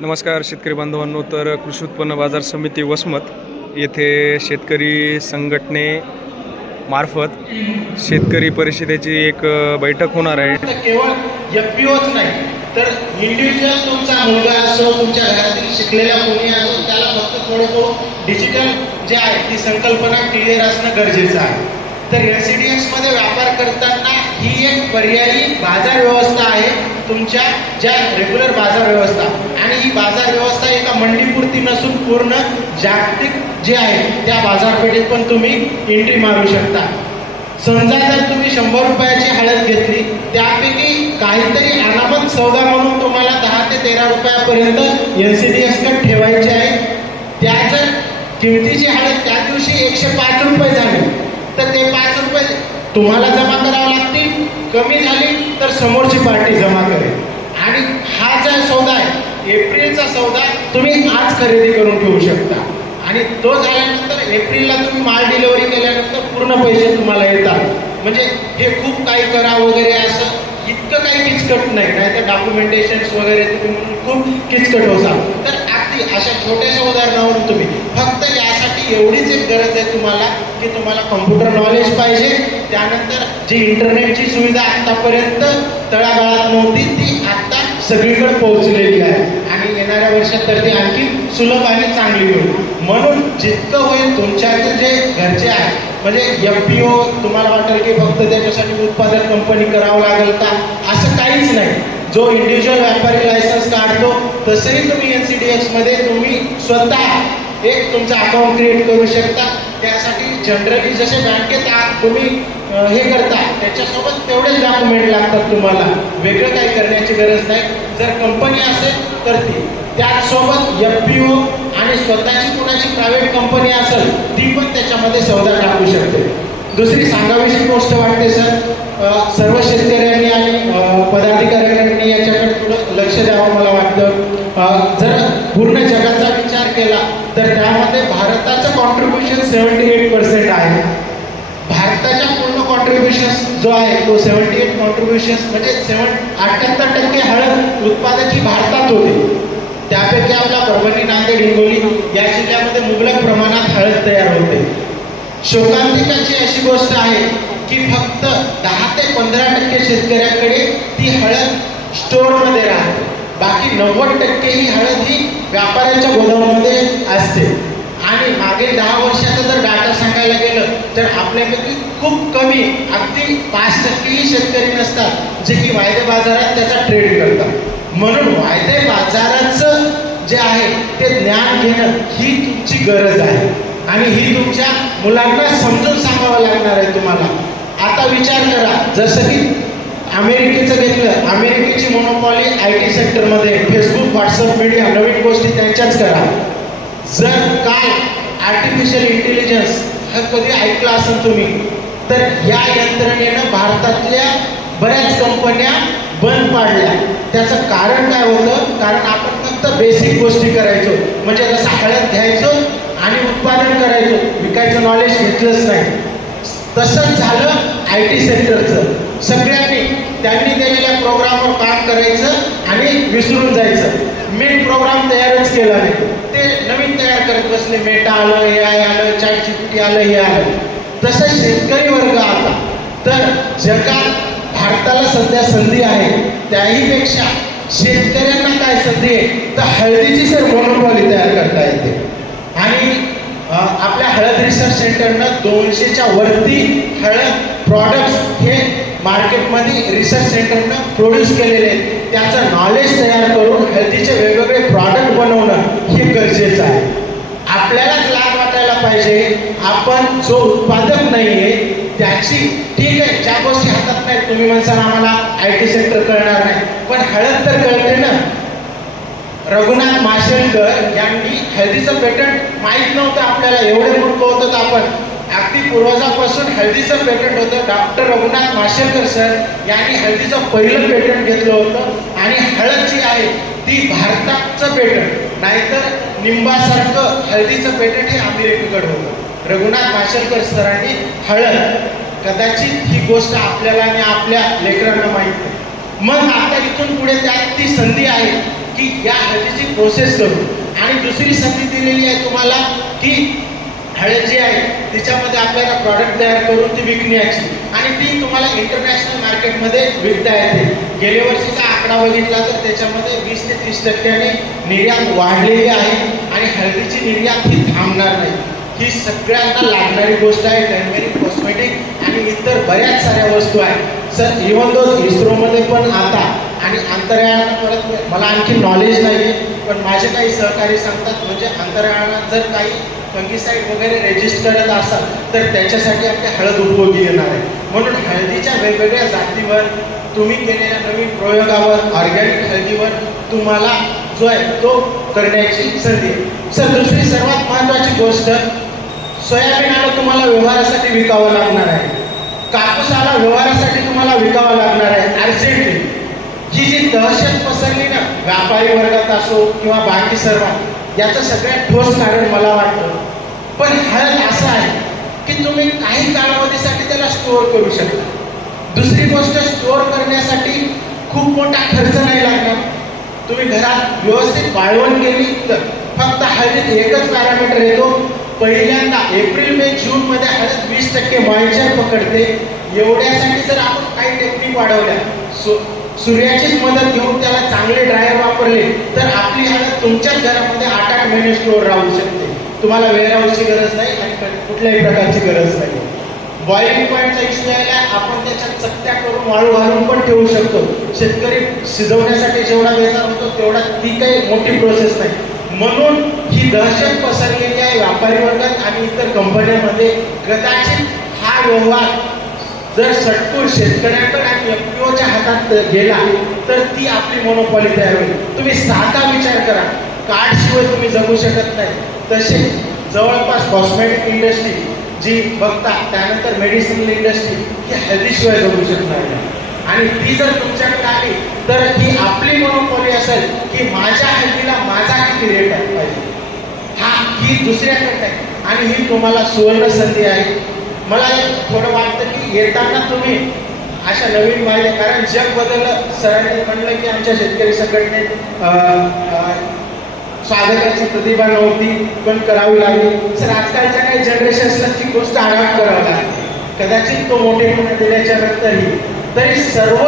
नमस्कार शेतकरी बांधवांनो. तर कृषी उत्पन्न बाजार समिती वसमत येथे शेतकरी संघटनेमार्फत शेतकरी परिषदेची एक बैठक होणार आहे. केवळ एफपीओच नाही तर इंडिव्हिज्युअल तुमचा मुलगा असो, तुमच्या घरातील शिकलेल्या कोणी असो, त्याला फक्त थोडं डिजिटल जे आहे ती संकल्पना क्लिअर असणं गरजेचं आहे. तर एनसीडीएक्स मध्ये व्यापार करताना ही एक पर्यायी बाजार व्यवस्था आहे तुमच्या ज्या रेग्युलर बाजार व्यवस्था. आणि ही बाजार व्यवस्था एका मंडीपुरती नसून पूर्ण जागतिक जे आहे त्या बाजारपेठेत पण तुम्ही एंट्री मारू शकता. समजा जर तुम्ही 100 रुपयाची हळद घेतली, त्यापैकी काहीतरी अनामत सौदा म्हणून तुम्हाला 10 ते 13 रुपयापर्यंत एनसीडीएक्स कडे ठेवायचे आहे. त्या जर किमतीची हळद त्या दिवशी 105 रुपये झाली तर ते 5 रुपये तुम्हाला जमा करावे लागतील. कमी झाली तर समोरची पार्टी जमा करेल. आणि हा जो सौदा आहे एप्रिलचा सौदा तुम्ही आज खरेदी करून ठेवू शकता. आणि तो झाल्यानंतर एप्रिलला तुम्ही माल डिलिव्हरी केल्यानंतर पूर्ण पैसे तुम्हाला येतात. म्हणजे हे खूप काही करा वगैरे असं इतकं काही किचकट नाही. नाहीतर डॉक्युमेंटेशन्स वगैरे तुम्ही खूप किचकट होता. तर अगदी अशा छोट्याशा उदाहरणावरून तुम्ही फक्त यासाठी एवढीच एक गरज आहे तुम्हाला की तुम्हाला कम्प्युटर नॉलेज पाहिजे. त्यानंतर जी इंटरनेटची सुविधा आतापर्यंत तळागाळात नव्हती ती आता सगळीकडे पोहोचलेली आहे. आणि येणाऱ्या वर्षात तर ती आणखी सुलभ आणि चांगली होईल. म्हणून जितकं होईल तुमच्यातील जे घरचे आहे म्हणजे एफपीओ तुम्हाला वाटेल की फक्त त्याच्यासाठी उत्पादक कंपनी करावं लागेल का, असं काहीच नाही. जो इंडिव्हिज्युअल व्यापारी लायसन्स काढतो तसंही तुम्ही एनसीडीएक्स मध्ये तुम्ही स्वतः एक तुमचं अकाउंट क्रिएट करू शकता. त्यासाठी जनरली जसे बँकेत तुम्ही हे करता त्याच्यासोबत तेवढेच डॉक्युमेंट लागतात तुम्हाला. वेगळं काही करण्याची गरज नाही. जर कंपनी असेल तर ती त्याचसोबत एफपीओ आणि स्वतःची कोणाची प्रायव्हेट कंपनी असेल ती पण त्याच्यामध्ये सौदा टाकू शकते. दुसरी सांगावीशी गोष्ट वाटते सर, सर्व शेतकऱ्यांनी आणि पदाधिकाऱ्यांनी याच्याकडे थोडं लक्ष द्यावं मला वाटतं. जर पूर्ण जगाचा विचार केला तर त्यामध्ये भारताचं कॉन्ट्रीब्युशन 78% आहे. भारताच्या पूर्ण कॉन्ट्रीब्युशन जो आहे तो 78 कॉन्ट्रीब्युशन म्हणजे 78% हळद उत्पादक ही भारतात होते. त्यापैकी आपला परभणी, नांदेड, हिंगोली या जिल्ह्यामध्ये मुबलक प्रमाणात हळद तयार होते. शोकांतिकाची अशी गोष्ट आहे की फक्त 10 ते 15% शेतकऱ्याकडे ती हळद स्टोअरमध्ये राहते. बाकी 90% ही हळद ही व्यापाऱ्यांच्या गोदामामध्ये असते. आणि मागील 10 वर्षाचा जर डाटा सांगायला गेलं तर आपल्यापैकी खूप कमी अगदी 5% ही शेतकरी नसतात जे की वायदे बाजारात त्याचा ट्रेड करतात. म्हणून वायदे बाजाराचं जे आहे ते ज्ञान घेणं ही तुमची गरज आहे. आणि ही तुमच्या मुलांना समजून सांगावं लागणार आहे तुम्हाला. आता विचार करा, जसं की अमेरिकेचं घेतलं, अमेरिकेची मोनोपॉली IT सेक्टरमध्ये फेसबुक, व्हॉट्सअप, मीडिया, नवीन गोष्टी त्यांच्याच करा. जर काल आर्टिफिशियल इंटेलिजन्स हा कधी ऐकला असेल तुम्ही तर या यंत्रणेनं भारतातल्या बऱ्याच कंपन्या बंद पाडल्या. त्याचं कारण काय होतं? कारण आपण फक्त बेसिक गोष्टी करायचो. म्हणजे जसं हळद घ्यायचो आणि उत्पादन करायचो, विकायचं नॉलेज घेतलंच नाही. तसंच झालं IT सेक्टरचं. सगळ्यांनी त्यांनी दिलेल्या प्रोग्रामवर काम करायचं आणि विसरून जायचं. मेन प्रोग्राम तयारच केला नाही, ते नवीन तयार करत बसले. मेटा आलं, AI आलं, ChatGPT आलं, हे आलं. तसं शेतकरी वर्ग आता तर जगात भारताला सध्या संधी आहे, त्याहीपेक्षा शेतकऱ्यांना काय संधी आहे तर हळदीची सर मोनोपॉली तयार करता येते. आणि आपल्या हळद रिसर्च सेंटरनं 200च्या वरती हळद प्रॉडक्ट्स हे मार्केटमध्ये रिसर्च सेंटरनं प्रोड्यूस केलेले आहेत. त्याचं नॉलेज तयार करून हळदीचे वेगवेगळे प्रॉडक्ट बनवणं हे गरजेचं आहे. आपल्यालाच लाभ वाटायला पाहिजे. आपण जो उत्पादक नाहीये त्याची ठीक आहे, ज्या गोष्टी हातात नाही तुम्ही म्हणसाल आम्हाला IT सेक्टर कळणार नाही, पण हळद तर कळते ना. रघुनाथ माशेलकर यांनी हळदीचं पेटंट माहीत नव्हतं आपल्याला, एवढे मूर्ख होतं आपण. अगदी पूर्वजापासून हळदीचं पेटंट होतं. डॉक्टर रघुनाथ माशेलकर सर यांनी हळदीचं पहिलं पेटंट घेतलं होतं. आणि हळद जी आहे ती भारताचं पेटंट, नाहीतर निंबासारखं हळदीचं पेटंट हे अमेरिकेकडे होतं. रघुनाथ माशेलकर सरांनी हळद, कदाचित ही गोष्ट आपल्याला आणि आपल्या लेकरांना माहीत नाही, मग आता इथून पुढे त्यात ती संधी आहे की या हळदीची प्रोसेस करू. आणि दुसरी संधी दिलेली आहे तुम्हाला की हळद जी आहे तिच्यामध्ये आपल्याला प्रॉडक्ट तयार करून ती विकण्याची आणि ती तुम्हाला इंटरनॅशनल मार्केटमध्ये विकता येते. गेल्या वर्षीचा आकडा बघितला तर त्याच्यामध्ये 20 ते 30% निर्यात वाढलेली आहे आणि हळदीची निर्यात ही थांबणार नाही. ही सगळ्यांना लागणारी गोष्ट आहे. टर्मेरिक, कॉस्मेटिक आणि इतर बऱ्याच साऱ्या वस्तू आहेत. सर इव्हन दो इस्रोमध्ये पण आता आणि अंतराळात परत मला आणखी नॉलेज नाही आहे, पण माझे काही सहकारी सांगतात म्हणजे अंतराळात जर काही फंगिसाईड वगैरे रेजिस्ट करत असाल तर त्याच्यासाठी आपल्या हळद उपयोगी येणार आहे. म्हणून हळदीच्या वेगवेगळ्या जातीवर तुम्ही केलेल्या नवीन प्रयोगावर ऑर्गॅनिक हळदीवर तुम्हाला जो आहे तो करण्याची संधी आहे. सर दुसरी सर्वात महत्त्वाची गोष्ट, सोयाबीन आलं तुम्हाला व्यवहारासाठी विकावं लागणार आहे. कापूस आला व्यवहारासाठी तुम्हाला विकावं लागणार आहे अर्जंटली. ही जी दहशत पसरली ना व्यापारी वर्गात असो किंवा बाकी सर्व, याचं सगळ्यात ठोस कारण मला वाटतं. पण हळद असं आहे की तुम्ही काही कालावधीसाठी त्याला स्टोअर करू शकता. दुसरी गोष्ट, स्टोअर करण्यासाठी खूप मोठा खर्च नाही लागणार. तुम्ही घरात व्यवस्थित वाळवण केली तर फक्त हळदीत एकच पॅरामीटर येतो. पहिल्यांदा एप्रिल मे जून मध्ये हळद 20% मॉइश्चर पकडते. एवढ्यासाठी जर आपण काही टेक्निक वाढवल्या, सूर्याचीच मदत घेऊन त्याला चांगले ड्रायर वापरले तर आपली हळद तुमच्याच घरामध्ये 8-8 महिने स्टोअर राहू शकते. तुम्हाला वेअरहाऊसची गरज नाही आणि कुठल्याही प्रकारची गरज नाही. बॉइलिंग पॉईंटचा इश्यू यायला आपण त्याच्यात चकत्या करून वाळू घालून पण ठेवू शकतो. शेतकरी शिजवण्यासाठी जेवढा वेळ होतो तेवढा ती काही मोठी प्रोसेस नाही. म्हणून ही दहशत पसरलेली आहे व्यापारी वर्गात आणि इतर कंपन्यांमध्ये. कदाचित हा व्यवहार जर सटकून शेतकऱ्यांकडे आणि FPOच्या हातात गेला तर ती आपली मोनोपॉली तयार होईल. तुम्ही साधा विचार करा, कार्डशिवाय तुम्ही जगू शकत नाही. तसे जवळपास कॉस्मेटिक इंडस्ट्री जी बघता, त्यानंतर मेडिसिनल इंडस्ट्री ही हळदीशिवाय जगू शकणार नाही. आणि ती जर तुमच्याकडे आली तर ही आपली मोनोपॉली असेल की माझ्या हळदीला माझा किती रेट पाहिजे, ही दुसऱ्याकडे आहे. आणि ही तुम्हाला सुवर्ण संधी आहे. मला थोडं वाटतं की येताना तुम्ही अशा नवीन माहिती, कारण जग बदललं. सरांनी म्हणलं की आमच्या शेतकरी संघटनेत स्वागताची प्रतिभा नव्हती पण करावी लागली. सर आजकालच्या काही जनरेशन्सला ती गोष्ट अडॉप्ट करावी लागते. कदाचित तो मोठेपणा दिल्याच्या नंतरही तरी सर्व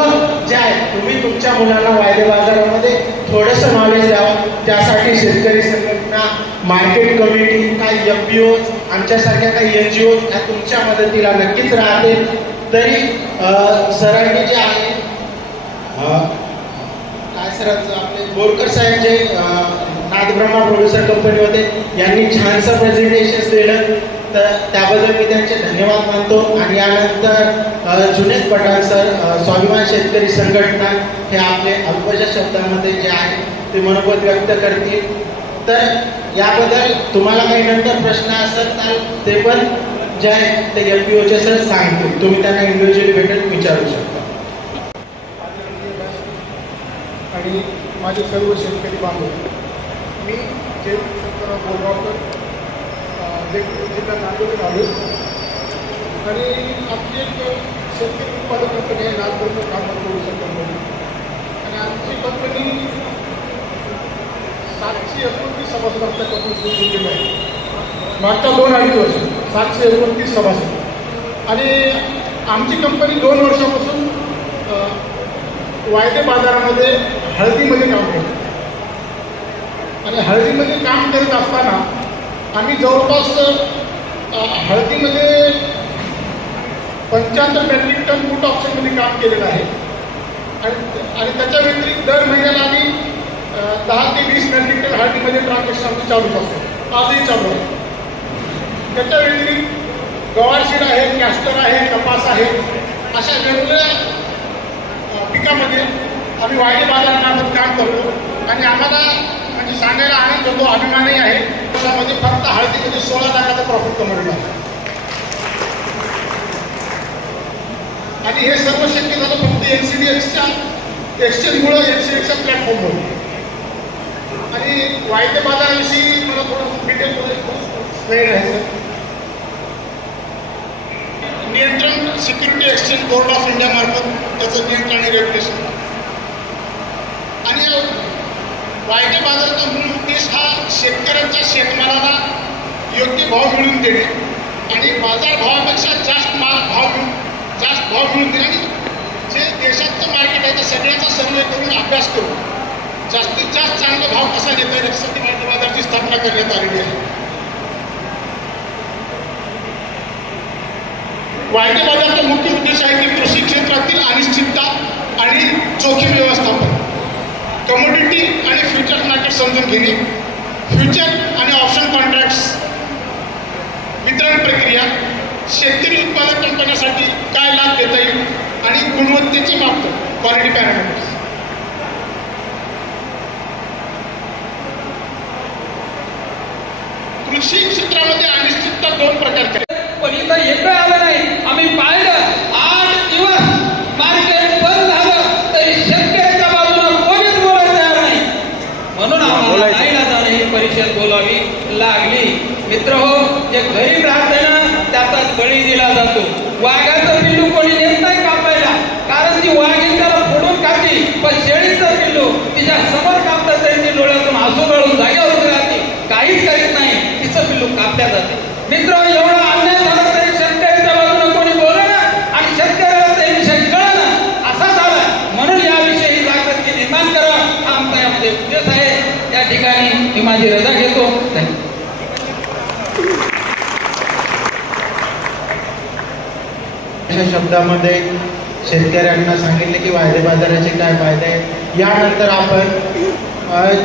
जे आहे तुम्ही तुमच्या मुलांना वायदे बाजारामध्ये थोडंसं नॉलेज द्यावं. त्यासाठी शेतकरी संघटना, मार्केट कमिटी, काही FPOs, आमच्यासारख्या काही NGOs या तुमच्या मदतीला नक्कीच राहतील. तरी सरांनी जे आहे काय सरांचं आपले बोरकर साहेब जे नादब्रह्मा प्रोड्युसर कंपनी होते यांनी छानसं प्रेझेंटेशन दिलं तर त्याबद्दल मी त्यांचे धन्यवाद मानतो. आणि यानंतर जुनेद पठाण सर, स्वाभिमान शेतकरी संघटना, हे आपले अल्पशा शब्दामध्ये जे आहे ते मनोगत व्यक्त करतील. तर याबद्दल तुम्हाला काही नंतर प्रश्न असेल तर ते पण जे आहे ते FPOचे सर सांगतील. तुम्ही त्यांना इंडिव्हिज्युअली भेटून विचारू शकता. आणि माझे सर्व शेतकरी बांधव, मी जयंत बोलगावकर, जिल्हा नांदेड आलो. आणि आमची एक शेतकरी उत्पादक कंपनी आहे, नागपूरचं कामगार प्रोड्युसर कंपनी. आणि आमची कंपनी 729 सभासद आपल्या कंपनी सुरू केलेली आहे. मागच्या 2-2.5 वर्ष 729 सभासद. आणि आमची कंपनी 2 वर्षापासून वायदे बाजारामध्ये हळदीमध्ये काम करतो. आणि हळदीमध्ये काम करत असताना आम्ही जवळपास हळदीमध्ये 75 मेट्रिक टन फूट ऑप्शनमध्ये काम केलेलं आहे. आणि त्याच्या व्यतिरिक्त दर महिन्याला आम्ही 10 ते 20 मेट्रिक टन हळदीमध्ये ट्रान्झॅक्शन आमचं चालूच असतो, आजही चालू आहे. त्याच्या व्यतिरिक्त गवारशीड आहे, कॅस्टर आहे, कपास आहे, अशा वेगवेगळ्या पिकामध्ये आम्ही वायदे बाजारामार्फत काम करतो. आणि आम्हाला म्हणजे सांगायला आनंद होतो, अभिमानही आहे. त्यामध्ये फक्त हळदीमध्ये 16 लाखाचा प्रॉफिट कमवलेला आहे. आणि हे सर्व शक्य झालं फक्त NCDXच्या एक्सचेंजमुळं, NCDXच्या प्लॅटफॉर्ममुळे. आणि वायदे बाजाराविषयी मला थोडंसं डिटेलमध्ये वेळ आहे. नियंत्रण security exchange board of India मार्फत त्याचं नियंत्रण आणि रेग्युलेशन वायदे बाजाराचा मूळ उद्देश हा शेतकऱ्यांच्या शेतमालाला योग्य भाव मिळवून देणे आणि बाजार भावापेक्षा जास्त भाव मिळवून देणे आणि जे देशाचं मार्केट आहे त्या सगळ्याचा सर्वे करून अभ्यास करून जास्तीत जास्त चांगला भाव कसा देता येईल यासाठी वायदे बाजाराची स्थापना करण्यात आलेली आहे. वायदे बाजाराचा मुख्य उद्देश आहे की कृषी क्षेत्रातील अनिश्चितता आणि जोखीम व्यवस्थापन, कमोडिटी आणि फ्युचर मार्केट समजून घेणे, फ्युचर आणि ऑप्शन कॉन्ट्रॅक्ट्स, वितरण प्रक्रिया, शेतकरी उत्पादक कंपन्यांसाठी काय लाभ देता येईल आणि गुणवत्तेचे मापदंड, क्वालिटी पॅरामीटर्स. कृषी क्षेत्रामध्ये अनिश्चितता 2 प्रकारचे, पण इथं एकही आलं नाही. आम्ही पाहिलं 8 दिवस मार्केट बंद झालं तरी शेतकऱ्याच्या बाजूला कोणीच बोलायला तयार नाही. म्हणून आम्हाला नाईलाजाने ही परिषद बोलावी लागली. मित्र हो, जे गरीब राहते ना त्याचाच बळी दिला जातो. वाघाचं पिल्लू कोणी नेत नाही कापायला, कारण ती वाघीण त्याला फोडून खाती, पण शेळीचं पिल्लू तिच्या समोर कापतात तरी ती डोळ्यातून आसू गळून जागेवर राहते, काहीच करीत नाही, तिचं पिल्लू कापल्या जाते. मित्र, एवढा अन्याय झाला तरी शेतकऱ्याच्या बाजूने कोणी बोलणं आणि शेतकऱ्याला ते विषय कळणं असा झाला. म्हणून याविषयी जागृती निर्माण करा हा आमचा यामध्ये उद्देश आहे. या ठिकाणी मी माझी रजा घेतो. अशा शब्दामध्ये शेतकऱ्यांना सांगितले की वायदे बाजाराचे काय फायदे आहेत. यानंतर आपण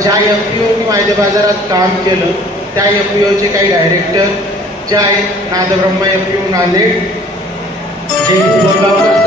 ज्या FPOनी वायदे बाजारात काम केलं त्या FPOचे काही डायरेक्टर जे आहेत नादब्रह्म FPO नांदेड, जे बोरगावकर